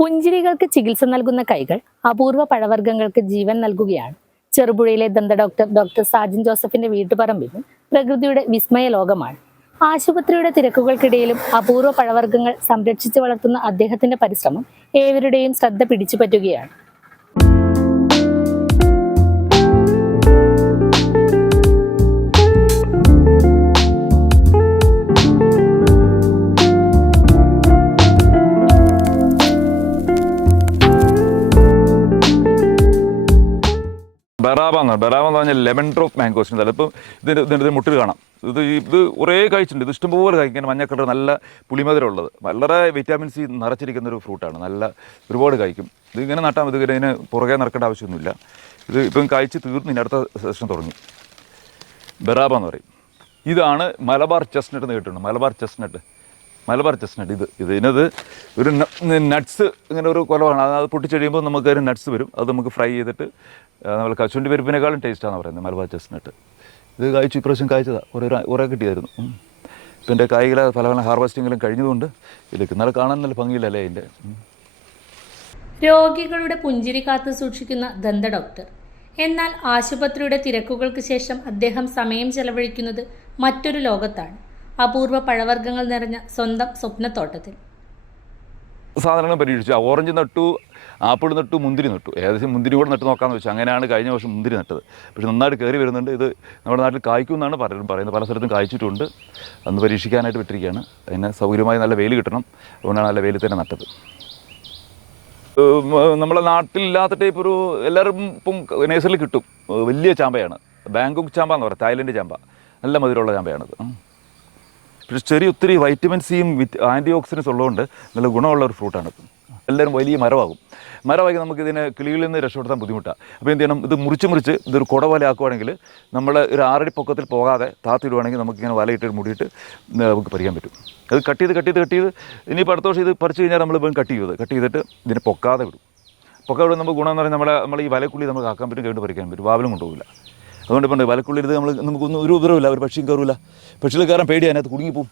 പുഞ്ചിരികൾക്ക് ചികിത്സ നൽകുന്ന കൈകൾ അപൂർവ പഴവർഗ്ഗങ്ങൾക്ക് ജീവൻ നൽകുകയാണ്. ചെറുപുഴയിലെ ദന്ത ഡോക്ടർ സാജൻ ജോസഫിന്റെ വീട്ടുപറമ്പിലും പ്രകൃതിയുടെ വിസ്മയ ലോകമാണ്. ആശുപത്രിയുടെ തിരക്കുകൾക്കിടയിലും അപൂർവ പഴവർഗ്ഗങ്ങൾ സംരക്ഷിച്ചു വളർത്തുന്ന അദ്ദേഹത്തിന്റെ പരിശ്രമം ഏവരുടെയും ശ്രദ്ധ പിടിച്ചുപറ്റുകയാണ്. ബറാബ എന്ന് പറഞ്ഞാൽ ലെമൺ ഡ്രോപ്പ് മാംഗോസ്. ചിലപ്പോൾ ഇതിൻ്റെ മുട്ടിൽ കാണാം. ഇത് കുറേ കഴിച്ചിട്ടുണ്ട്. ഇത് ഇഷ്ടംപോലെ കഴിക്കാൻ മഞ്ഞ കളർ, നല്ല പുളിമധുരം ഉള്ളത്, വളരെ വിറ്റാമിൻ സി നിറച്ചിരിക്കുന്നൊരു ഫ്രൂട്ടാണ്. നല്ല ഒരുപാട് കഴിക്കും. ഇതിങ്ങനെ നട്ടാൽ മതി, ഇതിന് പുറകെ നടക്കേണ്ട ആവശ്യമൊന്നുമില്ല. ഇത് ഇപ്പം കഴിച്ച് തീർന്ന് ഇനി അടുത്ത സെഷൻ തുടങ്ങി. ബറാബ എന്ന് പറയും. ഇതാണ് മലബാർ ചെസ്റ്റ്നട്ട് എന്ന് കേട്ടിട്ടുണ്ട്. മലബാർ ചെസ്റ്റ്നട്ട് ഇതിനത് ഒരു നട്ട്സ്, ഇങ്ങനെ ഒരു കുലവാണ്. അത് പൊട്ടിച്ചഴിയുമ്പോൾ നമുക്ക് ഒരു നട്ട്സ് വരും. അത് നമുക്ക് ഫ്രൈ ചെയ്തിട്ട് നമ്മൾ കശുവണ്ടി പരിപ്പിനേക്കാളും ടേസ്റ്റാണെന്ന് പറയുന്നത് മലബാർ ചെസ്റ്റ്നട്ട്. ഇത് കഴിച്ചു, ഇപ്രാവശ്യം കഴിച്ചതാണ്. കുറേ കിട്ടിയായിരുന്നു. ഇപ്പം എൻ്റെ കായ്കളെ പല ഹാർവെസ്റ്റിങ്ങിലും കഴിഞ്ഞതുകൊണ്ട് ഇതിലേക്ക് നല്ല കാണാൻ നല്ല ഭംഗിയില്ലല്ലേ അതിൻ്റെ. രോഗികളുടെ പുഞ്ചിരി കാത്തു സൂക്ഷിക്കുന്ന ദന്ത ഡോക്ടർ. എന്നാൽ ആശുപത്രിയുടെ തിരക്കുകൾക്ക് ശേഷം അദ്ദേഹം സമയം ചെലവഴിക്കുന്നത് മറ്റൊരു ലോകത്താണ്. അപൂർവ പഴവർഗ്ഗങ്ങൾ നിറഞ്ഞ സ്വന്തം സ്വപ്നത്തോട്ടത്തിൽ. സാധനങ്ങൾ പരീക്ഷിച്ചു. ഓറഞ്ച് നട്ടു, ആപ്പിൾ നട്ടു, മുന്തിരി നട്ടു. ഏകദേശം മുന്തിരി കൂടെ നട്ട് നോക്കാമെന്ന് വെച്ചു. അങ്ങനെയാണ് കഴിഞ്ഞ വർഷം മുന്തിരി നട്ടത്. പക്ഷേ നന്നായിട്ട് കയറി വരുന്നുണ്ട്. ഇത് നമ്മുടെ നാട്ടിൽ കായ്ക്കുമെന്നാണ് പറയുന്നത്. പല സ്ഥലത്തും കായ്ച്ചിട്ടുണ്ട്. അന്ന് പരീക്ഷിക്കാനായിട്ട് വിട്ടിരിക്കുകയാണ്. അതിന് സൗകര്യമായി നല്ല വെയിൽ കിട്ടണം. അതുകൊണ്ടാണ് നല്ല വെയിൽ തന്നെ നട്ടത്. നമ്മളെ നാട്ടിലില്ലാത്ത ടൈപ്പ് ഒരു എല്ലാവരും ഇപ്പം നേഴ്സറിൽ കിട്ടും. വലിയ ചാമ്പയാണ്. ബാങ്കോക്ക് ചാമ്പ എന്ന് പറയും. തായ്ലൻഡ് ചാമ്പ. നല്ല മധുരമുള്ള ചാമ്പയാണത്. പക്ഷേ ഒത്തിരി വൈറ്റമിൻ സിയും ആൻറ്റി ഓക്സിഡൻസ് ഉള്ളതുകൊണ്ട് നല്ല ഗുണമുള്ള ഒരു ഫ്രൂട്ടാണ്. എല്ലാവരും വലിയ മരമാക്കി നമുക്കിതിനെ കിളികളിൽ നിന്ന് രക്ഷപ്പെടുത്താൻ ബുദ്ധിമുട്ടാണ്. അപ്പോൾ എന്ത് ചെയ്യണം, ഇത് മുറിച്ച് ഇതൊരു കുട പോലെ ആക്കുവാണെങ്കിൽ നമ്മൾ ഒരു 6 അടി പൊക്കത്തിൽ പോകാതെ താത്തിടുവാണെങ്കിൽ നമുക്കിങ്ങനെ വലയിട്ട് മൂടിയിട്ട് നമുക്ക് പറിക്കാൻ പറ്റും. അത് കട്ട് ചെയ്ത് ഇനിയിപ്പോൾ അടുത്ത വർഷം ഇത് പറിച്ച് കഴിഞ്ഞാൽ നമ്മൾ കട്ട് ചെയ്തിട്ട് ഇതിനെ പൊക്കാതെ വിടും. നമുക്ക് ഗുണം എന്ന് പറഞ്ഞാൽ നമ്മൾ ഈ വലക്കുള്ളി നമുക്ക് ആക്കാൻ പറ്റും, കേട്ട് പറിക്കാൻ പറ്റും. വാവലും കൊണ്ടുപോകില്ല. അതുകൊണ്ട് ഇപ്പോൾ വലക്കുള്ളിൽ ഇത് നമുക്കൊന്നും ഒരു ഉപദ്രവമില്ല. ഒരു പക്ഷിയും കയറില്ല. പക്ഷികൾ കയറാൻ പേടി, അതിനകത്ത് കുടുങ്ങിപ്പോവും.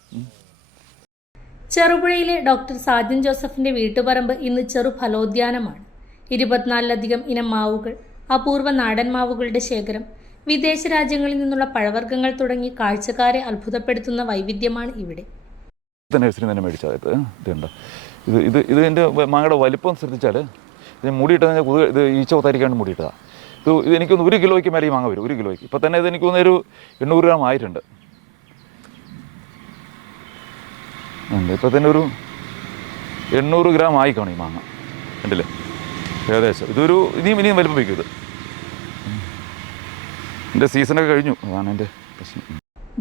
ചെറുപുഴയിലെ ഡോക്ടർ സാജൻ ജോസഫിന്റെ വീട്ടുപറമ്പ് ഇന്ന് ചെറു ഫലോദ്യാനമാണ്. 24ലധികം ഇനം മാവുകൾ, അപൂർവ നാടൻ മാവുകളുടെ ശേഖരം, വിദേശ രാജ്യങ്ങളിൽ നിന്നുള്ള പഴവർഗ്ഗങ്ങൾ തുടങ്ങി കാഴ്ചക്കാരെ അത്ഭുതപ്പെടുത്തുന്ന വൈവിധ്യമാണ് ഇവിടെ. നഴ്സറി തന്നെ മേടിച്ചത് ഇതുണ്ട്. ഇത് എൻ്റെ മാങ്ങയുടെ വലിപ്പം ശ്രദ്ധിച്ചാൽ ഇത് മൂടിയിട്ടത് ഇത് ഈച്ച കൊത്തായിരിക്കാണ്ട് മൂടിയിട്ടതാണ്. ഇത് എനിക്കൊന്ന് 1 കിലോയ്ക്ക് മേലെ ഈ മാങ്ങ വരും. 1 കിലോയ്ക്ക് ഇപ്പം തന്നെ ഇത് എനിക്കൊന്നൊരു 800 ഗ്രാം ആയിട്ടുണ്ട്. ഇപ്പം തന്നെ ഒരു 800 ഗ്രാം ആയിക്കാണ് ഈ മാങ്ങ. ഉണ്ടല്ലേ ഏകദേശം. ഇതൊരു ഇനിയും വലിപ്പം വയ്ക്കും. ഇത് എൻ്റെ സീസണൊക്കെ കഴിഞ്ഞു. അതാണ് എൻ്റെ പ്രശ്നം.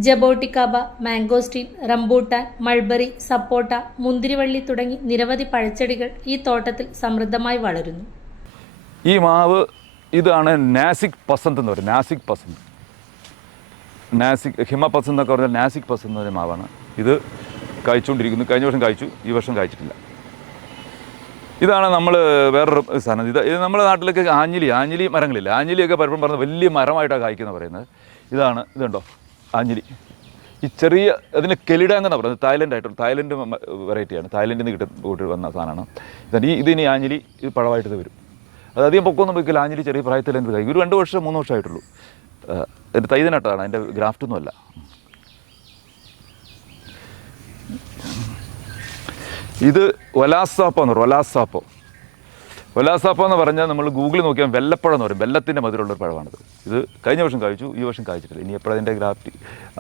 ജബോട്ടിക്കാബ, മാംഗോസ്റ്റീൻ, റംബൂട്ടാൻ, മൾബറി, സപ്പോട്ട, മുന്തിരിവള്ളി തുടങ്ങി നിരവധി പഴച്ചെടികൾ ഈ തോട്ടത്തിൽ സമൃദ്ധമായി വളരുന്നു. ഈ മാവ് ഇതാണ് നാസിക് പസന്ത് എന്ന് പറയും. നാസിക് ഹിമ പസന്ത് എന്നൊക്കെ പറഞ്ഞാൽ നാസിക് പസന്ത് എന്ന് പറയുന്ന മാവാണ്. ഇത് കഴിച്ചുകൊണ്ടിരിക്കുന്നു. കഴിഞ്ഞ വർഷം കഴിച്ചു, ഈ വർഷം കഴിച്ചിട്ടില്ല. ഇതാണ് നമ്മൾ വേറൊരു സാധനം. ഇത് നമ്മുടെ നാട്ടിലൊക്കെ ആഞ്ഞിലി മരങ്ങളില്ല. ആഞ്ഞിലിയൊക്കെ പലപ്പോഴും പറഞ്ഞത് വലിയ മരമായിട്ടാണ് കായ്ക്കുന്നത് പറയുന്നത്. ഇതുണ്ടോ ആഞ്ഞിലി. ഈ ചെറിയ അതിന് കെലിഡ എന്നാണ് പറയുന്നത്. തായ്ലൻഡ് വെറൈറ്റിയാണ്. തായ്ലൻഡിൽ നിന്ന് കൂട്ടി വന്ന സാധനമാണ്. ഇതിനി ആഞ്ഞിലി ഇത് പഴമായിട്ട് വരും. അത് അധികം പൊക്കമൊന്നും വയ്ക്കില്ല. ആഞ്ഞിലി ചെറിയ പ്രായത്തിൽ എന്ത് കഴിക്കും. ഒരു 2 വർഷം 3 വർഷമായിട്ടുള്ളൂ. എൻ്റെ തൈ നട്ടതാണ്, അതിൻ്റെ ഗ്രാഫ്റ്റൊന്നുമല്ല. ഇത് ഒലാസാപ്പോ എന്ന് പറയും. ഒലാസാപ്പോ എന്ന് പറഞ്ഞാൽ നമ്മൾ ഗൂഗിളിൽ നോക്കിയാൽ വെല്ലപ്പഴം എന്ന് പറയും. വെല്ലത്തിൻ്റെ മധുരമുള്ളൊരു പഴമാണിത്. ഇത് കഴിഞ്ഞ വർഷം കഴിച്ചു, ഈ വർഷം കഴിച്ചിട്ടില്ല. ഇനി എപ്പോഴും അതിൻ്റെ ഗ്രാഫ്റ്റ്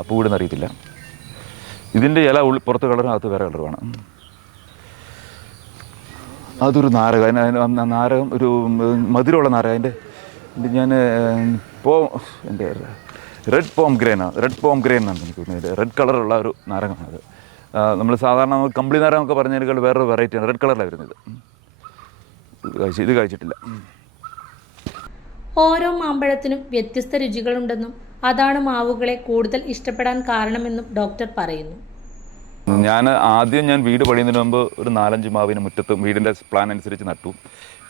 പൂവിടുന്ന അറിയത്തില്ല. ഇതിൻ്റെ ഇല പുറത്ത് കളറും അകത്ത് വേറെ കളറുമാണ്. അതൊരു നാരകം. നാരകം ഒരു മധുരമുള്ള നാരകം. ഞാൻ എൻ്റെ റെഡ് പോം ഗ്രെയിൻ എന്നാണ് എനിക്ക് തോന്നുന്നത്. റെഡ് കളറുള്ള ഒരു നാരകമാണത്. നമ്മൾ സാധാരണ കമ്പിളി നാരകം ഒക്കെ പറഞ്ഞതിനേക്കാൾ വേറൊരു വെറൈറ്റിയാണ്. റെഡ് കളറിലാണ് വരുന്നത്. ഇത് കഴിച്ചിട്ടില്ല. ഓരോ മാമ്പഴത്തിനും വ്യത്യസ്ത രുചികളുണ്ടെന്നും അതാണ് മാവുകളെ കൂടുതൽ ഇഷ്ടപ്പെടാൻ കാരണമെന്നും ഡോക്ടർ പറയുന്നു. ഞാൻ വീട് പണിയുന്നതിന് മുമ്പ് ഒരു 4-5 മാവിന് മുറ്റത്ത് വീടിൻ്റെ പ്ലാൻ അനുസരിച്ച് നട്ടു.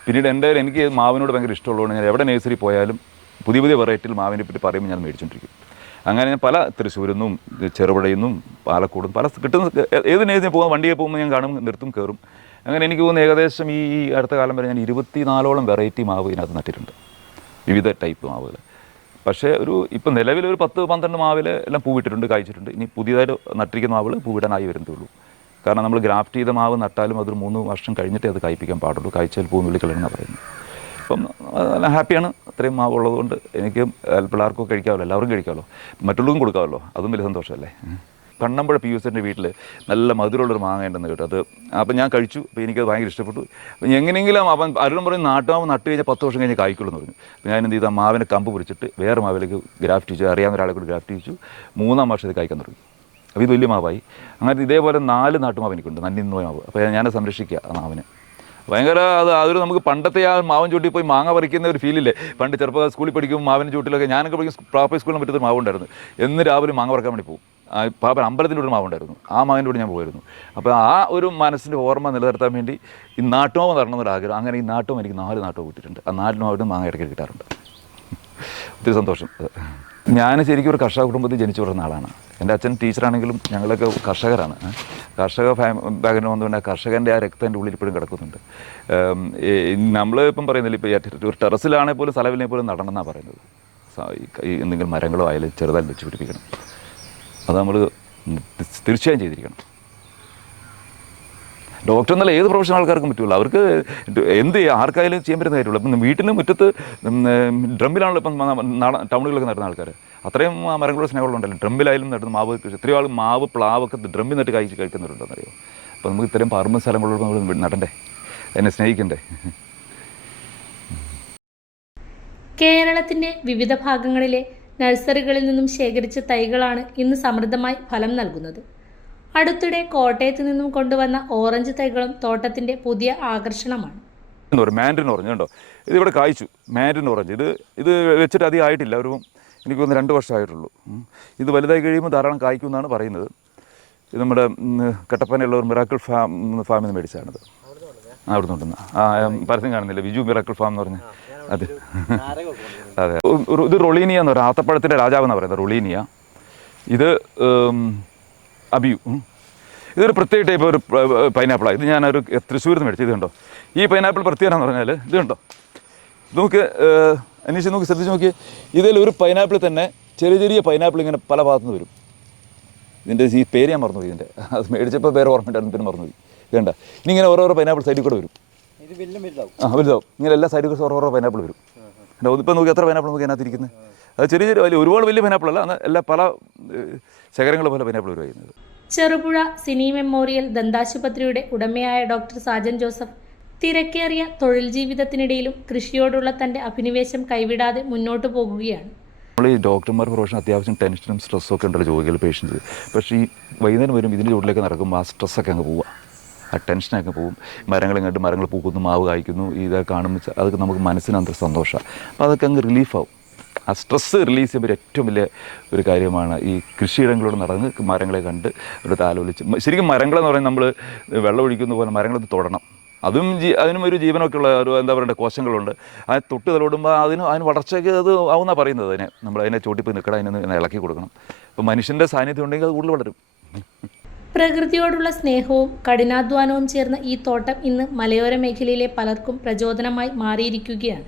പിന്നീട് എനിക്ക് മാവിനോട് ഭയങ്കര ഇഷ്ടമുള്ളതുകൊണ്ട് ഞാൻ എവിടെ നേഴ്സറി പോയാലും പുതിയ വെറൈറ്റിയിൽ മാവിനെ പറ്റി പറയുമ്പോൾ ഞാൻ മേടിച്ചുകൊണ്ടിരിക്കും. അങ്ങനെ ഞാൻ പല തൃശ്ശൂരിൽ നിന്നും ചെറുപുഴയിൽ നിന്നും പാലക്കോടും കിട്ടുന്ന ഏത് നേഴ്സിന് പോകുന്ന വണ്ടിയെ പോകുമ്പോൾ ഞാൻ കാണും, നിർത്തും, കയറും. അങ്ങനെ എനിക്ക് തോന്നുന്നു ഏകദേശം ഈ അടുത്ത കാലം വരെ ഞാൻ 24ഓളം വെറൈറ്റി മാവ് ഇതിനകത്ത് നട്ടിട്ടുണ്ട്, വിവിധ ടൈപ്പ് മാവുകൾ. പക്ഷേ ഇപ്പം നിലവിൽ ഒരു 10-12 മാവിൽ എല്ലാം പൂവിട്ടിട്ടുണ്ട്, കായ്ച്ചിട്ടുണ്ട്. ഇനി പുതിയതായിട്ട് നട്ടിരിക്കുന്ന മാവുകൾ പൂവിടാനായി വരുന്നതുള്ളൂ. കാരണം നമ്മൾ ഗ്രാഫ്റ്റ് ചെയ്ത മാവ് നട്ടാലും അതൊരു 3 വർഷം കഴിഞ്ഞിട്ടേ അത് കായ്പ്പിക്കാൻ പാടുള്ളൂ. കായ്ച്ചാൽ പൂന്നുള്ളി കളയെന്നാണ് പറയുന്നത്. അപ്പം നല്ല ഹാപ്പിയാണ്. അത്രയും മാവ് ഉള്ളതുകൊണ്ട് എനിക്ക് പിള്ളേർക്കും കഴിക്കാമല്ലോ, എല്ലാവർക്കും കഴിക്കാമല്ലോ, മറ്റുള്ളവർക്കും കൊടുക്കാമല്ലോ, അതും വലിയ സന്തോഷമല്ലേ. കണ്ണമ്പുഴ PUSന്റെ വീട്ടിൽ നല്ല മധുരമുള്ളൊരു മാങ്ങ ഉണ്ടെന്ന് കേട്ടു. അപ്പം ഞാൻ കഴിച്ചു. അപ്പോൾ എനിക്കത് ഭയങ്കര ഇഷ്ടപ്പെട്ടു. അപ്പം എങ്ങനെയെങ്കിലും അവൻ അരുളും പറയും നാട്ടുമാവ് നട്ട് കഴിഞ്ഞാൽ 10 വർഷം കഴിഞ്ഞ് കായ്ക്കുള്ളൂ എന്ന് പറഞ്ഞു. അപ്പോൾ ഞാൻ എന്ത് ചെയ്തു, ആ മാവിനെ കമ്പ് പിടിച്ചിട്ട് വേറെ മാവിലേക്ക് ഗ്രാഫ്റ്റ് ചെയ്തു. അറിയാവുന്ന ഒരാളെ കൂടി ഗ്രാഫ്റ്റ് ചെയ്തു. 3-ാം വർഷത്തിൽ കായ്ക്കാൻ തുടങ്ങി. അപ്പോൾ ഇത് വലിയ മാവായി. അങ്ങനെ ഇതേപോലെ 4 നാട്ടുമാവ് എനിക്കുണ്ട്, നന്നിന്ന് മാവ്. അപ്പോൾ ഞാനത് സംരക്ഷിക്കുക ആ മാവിനെ. ഭയങ്കര അതൊരു നമുക്ക് പണ്ടത്തെ ആ മാവൻ ചൂട്ടിൽ പോയി മാങ്ങ പറിക്കുന്ന ഒരു ഫീലില്ലേ. പണ്ട് ചെറുപ്പം സ്കൂളിൽ പഠിക്കും മാവിൻ്റെ ചൂട്ടിലൊക്കെ, ഞാനൊക്കെ പഠിക്കും പ്രാപ്പർ സ്കൂളിന് പറ്റുന്ന മാവുണ്ടായിരുന്നു. എന്ന് രാവിലെ മാങ്ങ പറിക്കാൻ വേണ്ടി പോകും. പാപ്പൻ അമ്പലത്തിൻ്റെ ഒരു മാവുണ്ടായിരുന്നു, ആ മാവിൻ്റെ കൂടെ ഞാൻ പോയിരുന്നു. അപ്പോൾ ആ ഒരു മനസ്സിൻ്റെ ഓർമ്മ നിലനിർത്താൻ വേണ്ടി ഈ നാട്ടുമാവ് നടണമെന്നൊരു ആഗ്രഹം. അങ്ങനെ ഈ നാട്ടും എനിക്ക് 4 നാട്ടുമാവ് കിട്ടിയിട്ടുണ്ട്. ആ 4 മാവിനും മാങ്ങ ഇടയ്ക്ക് കിട്ടാറുണ്ട്. ഒത്തിരി സന്തോഷം. ഞാൻ ശരിക്കും ഒരു കർഷക കുടുംബത്തിൽ ജനിച്ചു വരുന്ന ആളാണ്. എൻ്റെ അച്ഛൻ ടീച്ചറാണെങ്കിലും ഞങ്ങളൊക്കെ കർഷകരാണ്. കർഷക ബാക്ക്ഗ്രൗണ്ട് വന്നുകൊണ്ട് കർഷകൻ്റെ ആ രക്തം എൻ്റെ ഉള്ളിൽ ഇപ്പോഴും കിടക്കുന്നുണ്ട്. നമ്മൾ ഇപ്പം പറയുന്നില്ല, ഇപ്പോൾ ഒരു ടെറസിലാണെങ്കിൽ പോലും സ്ഥലവിനെ പോലും നടണമെന്നാണ് പറയുന്നത്. എന്തെങ്കിലും മരങ്ങളോ ആയാലും ചെറുതായി വെച്ച് പിടിപ്പിക്കണം. അത് നമ്മൾ തീർച്ചയായും ചെയ്തിരിക്കണം. ഡോക്ടർ എന്നല്ല ഏത് പ്രൊഫഷണൽ ആൾക്കാർക്കും പറ്റുള്ളൂ. അവർക്ക് എന്ത് ആർക്കായാലും ചെയ്യാൻ പറ്റുന്ന കാര്യമുള്ളൂ. ഇപ്പം വീട്ടിൽ മുറ്റത്ത് ഡ്രമ്മിലാണല്ലോ ഇപ്പം ടൗണുകളിലൊക്കെ നടുന്ന ആൾക്കാർ. അത്രയും മരങ്ങളുടെ സ്നേഹങ്ങളുണ്ടല്ലോ. ഡ്രമ്മിലായാലും നടുന്ന മാവ്, എത്രയോ ആൾ മാവ് പ്ലാവൊക്കെ ഡ്രമ്മിൽ നട്ട് കഴിക്കുന്നുണ്ടെന്നറിയോ. അപ്പോൾ നമുക്ക് ഇത്രയും പറമ്പ് സ്ഥലങ്ങളിലൂടെ നമ്മൾ നടണ്ടേ, എന്നെ സ്നേഹിക്കണ്ടേ. കേരളത്തിൻ്റെ വിവിധ ഭാഗങ്ങളിലെ നഴ്സറികളിൽ നിന്നും ശേഖരിച്ച തൈകളാണ് ഇന്ന് സമൃദ്ധമായി ഫലം നൽകുന്നത്. അടുത്തിടെ കോട്ടയത്ത് നിന്നും കൊണ്ടുവന്ന ഓറഞ്ച് തൈകളും തോട്ടത്തിൻ്റെ പുതിയ ആകർഷണമാണ്. മാൻഡറിൻ ഓറഞ്ച് കണ്ടോ, ഇതിവിടെ കായ്ച്ചു. മാൻഡറിൻ ഓറഞ്ച് ഇത് വെച്ചിട്ട് അധികം ആയിട്ടില്ല, എനിക്ക് തോന്നുന്നു 2 വർഷമായിട്ടുള്ളൂ. ഇത് വലുതായി കഴിയുമ്പോൾ ധാരാളം കായ്ക്കുമെന്നാണ് പറയുന്നത്. ഇത് നമ്മുടെ കട്ടപ്പനയുള്ള ഒരു മിറാക്കിൾ ഫാമിൽ നിന്ന് മേടിച്ചാണിത്. അവിടെ നിന്നുണ്ടെന്ന് പരസ്യം കാണുന്നില്ല, വിജു മിറാക്കിൾ ഫാം എന്ന് പറഞ്ഞാൽ അത്. അതെ, ഇത് റൊളീനിയ എന്ന് പറയുന്നത്, ആത്തപ്പഴത്തിൻ്റെ രാജാവെന്നാണ് പറയുന്നത് റൊളീനിയ. ഇത് അബിയു. ഇതൊരു പ്രത്യേക ടൈപ്പ് ഒരു പൈനാപ്പിളാണ്. ഇത് ഞാനൊരു തൃശ്ശൂരിൽ നിന്ന് മേടിച്ചു. ഇത് കണ്ടോ, ഈ പൈനാപ്പിൾ പ്രത്യേകത എന്ന് പറഞ്ഞാൽ ഇത് കണ്ടോ, നമുക്ക് അന്വേഷിച്ച് നോക്കി ശ്രദ്ധിച്ച് നോക്കി, ഇതിലൊരു പൈനാപ്പിൾ തന്നെ ചെറിയ പൈനാപ്പിൾ ഇങ്ങനെ പല ഭാഗത്തുനിന്ന് വരും. ഇതിൻ്റെ ഈ പേര് ഞാൻ മറന്നുപോയി. ഇതിൻ്റെ അത് മേടിച്ചപ്പോൾ പേര് ഓർമ്മയുണ്ടായിരുന്നു, പിന്നെ മറന്നുപോയി. ഇതുണ്ട, ഇനി ഇങ്ങനെ ഓരോരോ പൈനാപ്പിൾ സൈഡിൽ കൂടെ വരും. വലുതാവും. ഇങ്ങനെ എല്ലാ സൈഡിൽ കൂടെ ഓരോരോ പൈനാപ്പിൾ വരും. ഇപ്പോൾ നോക്കി എത്ര പൈനാപ്പിൾ നമുക്ക് അതിനകത്തിരിക്കുന്നത്. അത് ചെറിയ വലിയ ഒരുപാട് വലിയ പൈനാപ്പിളല്ല, എന്നാൽ എല്ലാ പല ശേഖരങ്ങൾ പോലെ പൈനാപ്പിൾ വരുന്നത്. ചെറുപുഴ സിനി മെമ്മോറിയൽ ദന്താശുപത്രിയുടെ ഉടമയായ ഡോക്ടർ സാജൻ ജോസഫ് തിരക്കേറിയ തൊഴിൽ ജീവിതത്തിനിടയിലും കൃഷിയോടുള്ള തൻ്റെ അഭിനിവേശം കൈവിടാതെ മുന്നോട്ട് പോകുകയാണ്. നമ്മൾ ഈ ഡോക്ടർമാർ പ്രൊഫഷൻ അത്യാവശ്യം ടെൻഷനും സ്ട്രെസ്സൊക്കെ ഉണ്ടല്ലോ ജോലികൾ പേഷ്യൻസ്. പക്ഷേ ഈ വൈകുന്നേരം വരും ഇതിൻ്റെ ചുവട്ടിലേക്ക് നടക്കുമ്പോൾ ആ സ്ട്രെസ്സൊക്കെ അങ്ങ് പോവുക, ആ ടെൻഷനൊക്കെ പോവും. മരങ്ങളിങ്ങോട്ട് മരങ്ങൾ പൂക്കുന്നു, മാവ് കായ്ക്കുന്നു, ഇതൊക്കെ കാണുമ്പോൾ അതൊക്കെ നമുക്ക് മനസ്സിന് അത്ര സന്തോഷമാണ്. അപ്പോൾ അതൊക്കെ അങ്ങ് റിലീഫാവും. ആ സ്ട്രെസ്സ് റിലീസ് ചെയ്യുമ്പോൾ ഏറ്റവും വലിയ ഒരു കാര്യമാണ് ഈ കൃഷിയിടങ്ങളോട് നടന്ന് മരങ്ങളെ കണ്ട് ഒരു താലോലിച്ച്. ശരിക്കും മരങ്ങളെന്ന് പറയുന്നത് നമ്മൾ വെള്ളം ഒഴിക്കുന്ന പോലെ മരങ്ങളത് തൊടണം. അതിനും ഒരു ജീവനൊക്കെ ഉള്ള ഒരു എന്താ പറയണ്ടേ കോശങ്ങളുണ്ട്. ആ തൊട്ട് തലോടുമ്പോൾ അതിന് വളർച്ചയ്ക്ക് അത് ആവുന്ന പറയുന്നത്. അതിനെ ചോട്ടിപ്പോയി നിൽക്കണം, അതിനെ ഇളക്കി കൊടുക്കണം. അപ്പോൾ മനുഷ്യൻ്റെ സാന്നിധ്യം ഉണ്ടെങ്കിൽ അത് കൂടുതൽ വളരും. പ്രകൃതിയോടുള്ള സ്നേഹവും കഠിനാധ്വാനവും ചേർന്ന ഈ തോട്ടം ഇന്ന് മലയോര മേഖലയിലെ പലർക്കും പ്രചോദനമായി മാറിയിരിക്കുകയാണ്.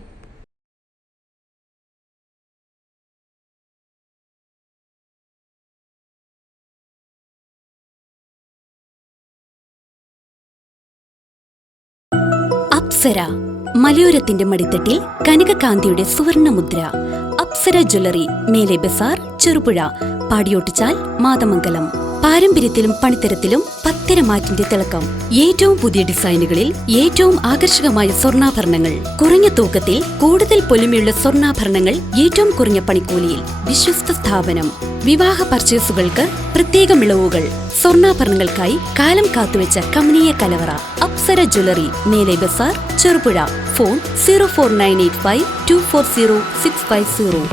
അപ്സര മലയോരത്തിന്റെ മടിത്തട്ടിൽ കനകകാന്തിയുടെ സുവർണമുദ്ര. അപ്സര ജ്വല്ലറി, മേലെ ബസാർ, ചെറുപുഴ, പാടിയോട്ടിച്ചാൽ, മാതമംഗലം. പാരമ്പര്യത്തിലും പണിത്തരത്തിലും പത്തരമാറ്റിന്റെ തിളക്കം. ഏറ്റവും പുതിയ ഡിസൈനുകളിൽ ഏറ്റവും ആകർഷകമായ സ്വർണ്ണാഭരണങ്ങൾ. കുറഞ്ഞ തൂക്കത്തിൽ കൂടുതൽ പൊലിമയുള്ള സ്വർണ്ണാഭരണങ്ങൾ ഏറ്റവും കുറഞ്ഞ പണിക്കൂലിയിൽ. വിശ്വസ്ത സ്ഥാപനം. വിവാഹ പർച്ചേസുകൾക്ക് പ്രത്യേക ഇളവുകൾ. സ്വർണ്ണാഭരണങ്ങൾക്കായി കാലം കാത്തുവെച്ച കമനീയ കലവറ. അപ്സര ജ്വല്ലറി, മേലെ ബസാർ, ചെറുപുഴ. ഫോൺ 04985 240 650.